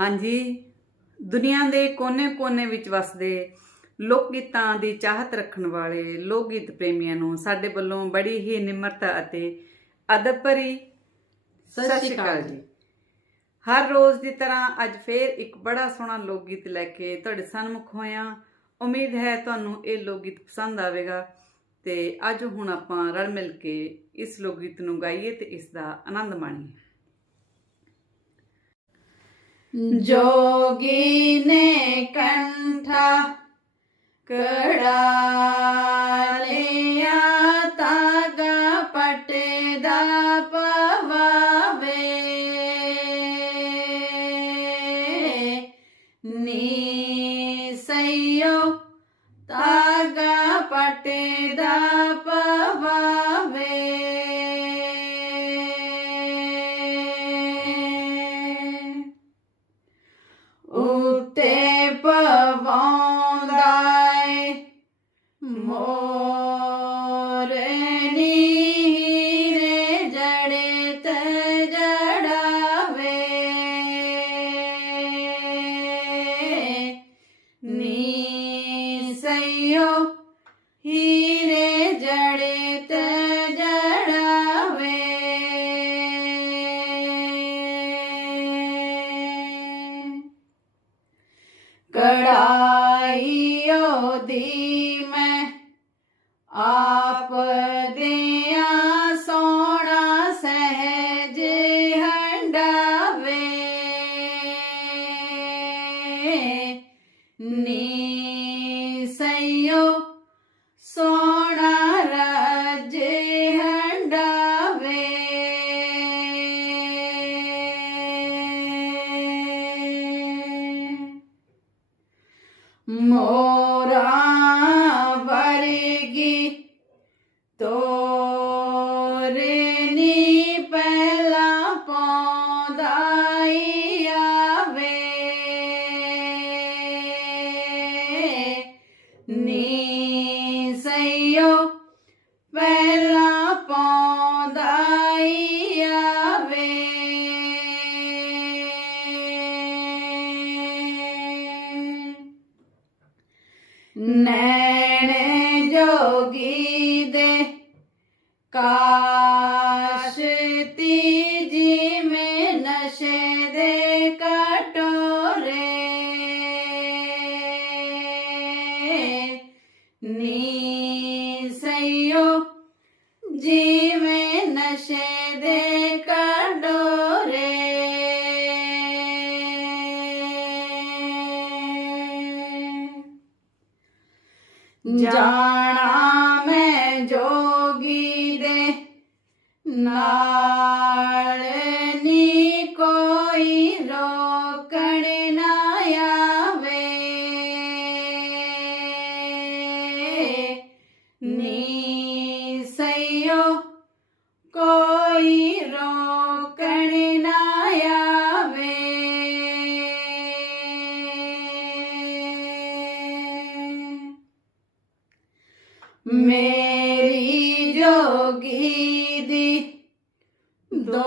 ਹਾਂਜੀ। ਦੁਨੀਆ ਦੇ ਕੋਨੇ-ਕੋਨੇ ਵਿੱਚ ਵਸਦੇ ਲੋਕ ਗੀਤਾਂ ਦੀ ਚਾਹਤ ਰੱਖਣ ਵਾਲੇ ਲੋਕ ਗੀਤ ਪ੍ਰੇਮੀਆਂ ਨੂੰ ਸਾਡੇ ਵੱਲੋਂ ਬੜੀ ਹੀ ਨਿਮਰਤਾ ਅਤੇ ਅਦਬ ਭਰੀ ਸਤਿ ਸ਼੍ਰੀ ਅਕਾਲ ਜੀ। ਹਰ ਰੋਜ਼ ਦੀ ਤਰ੍ਹਾਂ ਅੱਜ ਫੇਰ ਇੱਕ ਬੜਾ ਸੋਹਣਾ ਲੋਕ ਗੀਤ ਲੈ ਕੇ ਤੁਹਾਡੇ ਸਾਹਮਣੇ ਹੋਇਆ। ਉਮੀਦ ਹੈ ਤੁਹਾਨੂੰ ਇਹ ਲੋਕ ਗੀਤ ਪਸੰਦ ਆਵੇਗਾ ਤੇ ਅੱਜ ਹੁਣ ਆਪਾਂ ਰਲ ਮਿਲ ਕੇ ਇਸ ਲੋਕ ਗੀਤ ਨੂੰ ਗਾਈਏ ਤੇ ਇਸ ਦਾ ਆਨੰਦ ਮਾਣੀਏ। जोगी ने कंठ कड़ा लिया तागा पटेदा नी सैयो મોરની રે જડે તડાવે નિસૈયો હીરે જડે તડાવે કડાઈયો દી Só ਰਹਿਣ ਦੇ ਕਾ Yeah.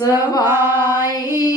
Savai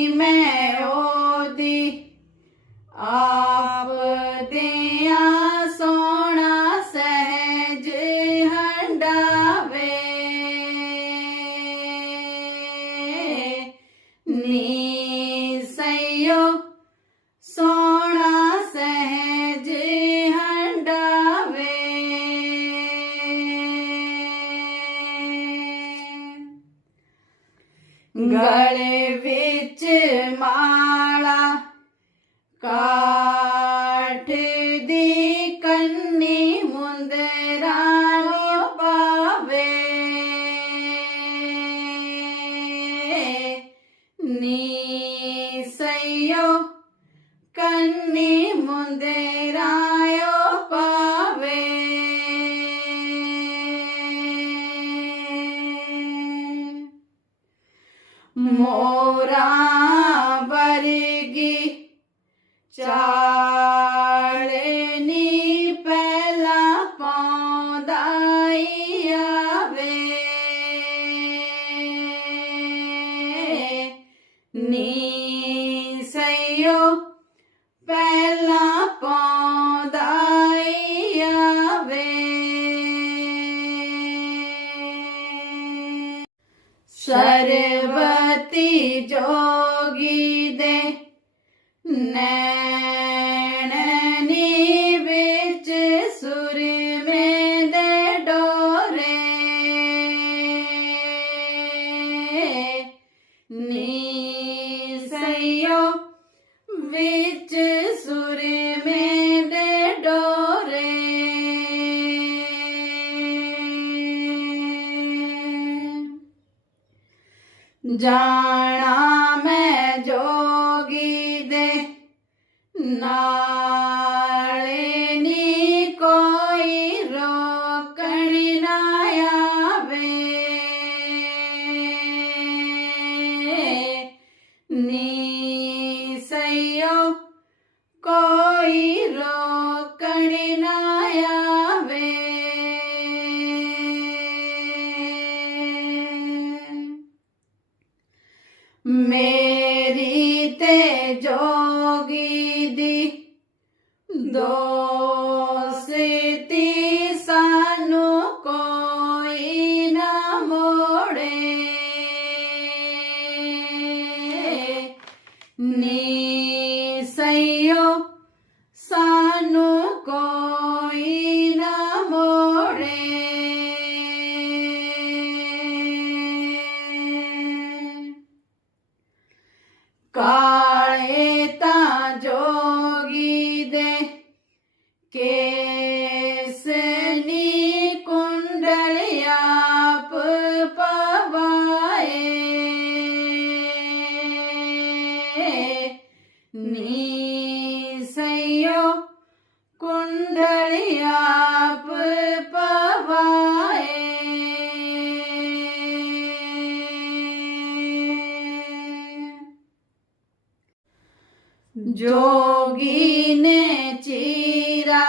वती योगि नैनिी बेच सुरमे डोरे। नी सयोज सुर down. गिदि दो से तीन நீசையோ குண்டலியாப்பு பவாயே जोगी ने चीरा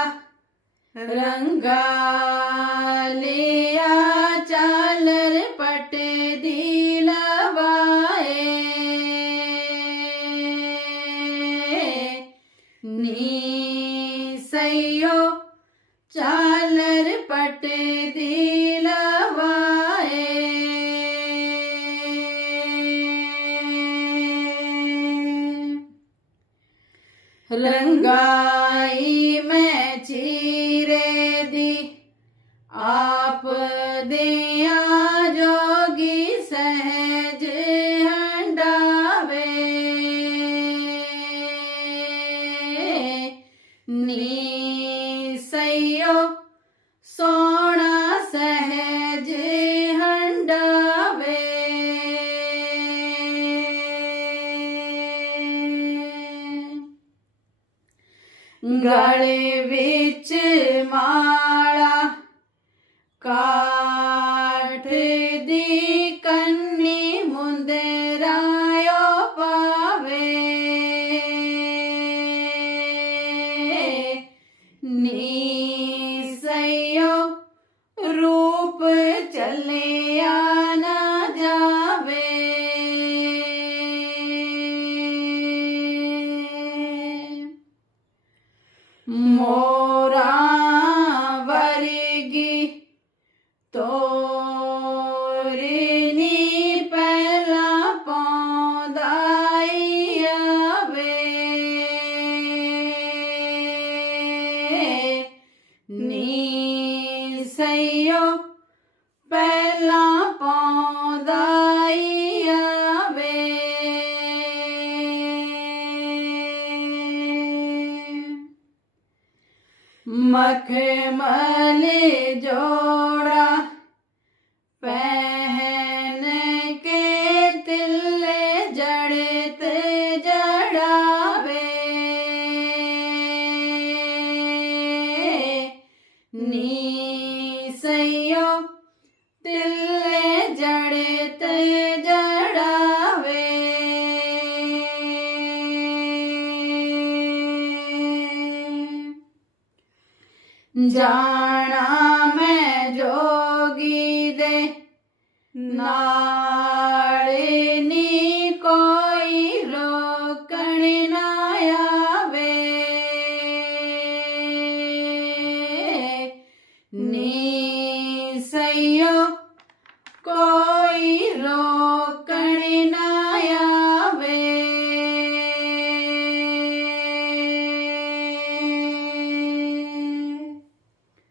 रंगाली रंगाई todo. मखमल जोड़ा पहन के तिल्ले जड़ते जड़ावे। नी सैयो तिल्ले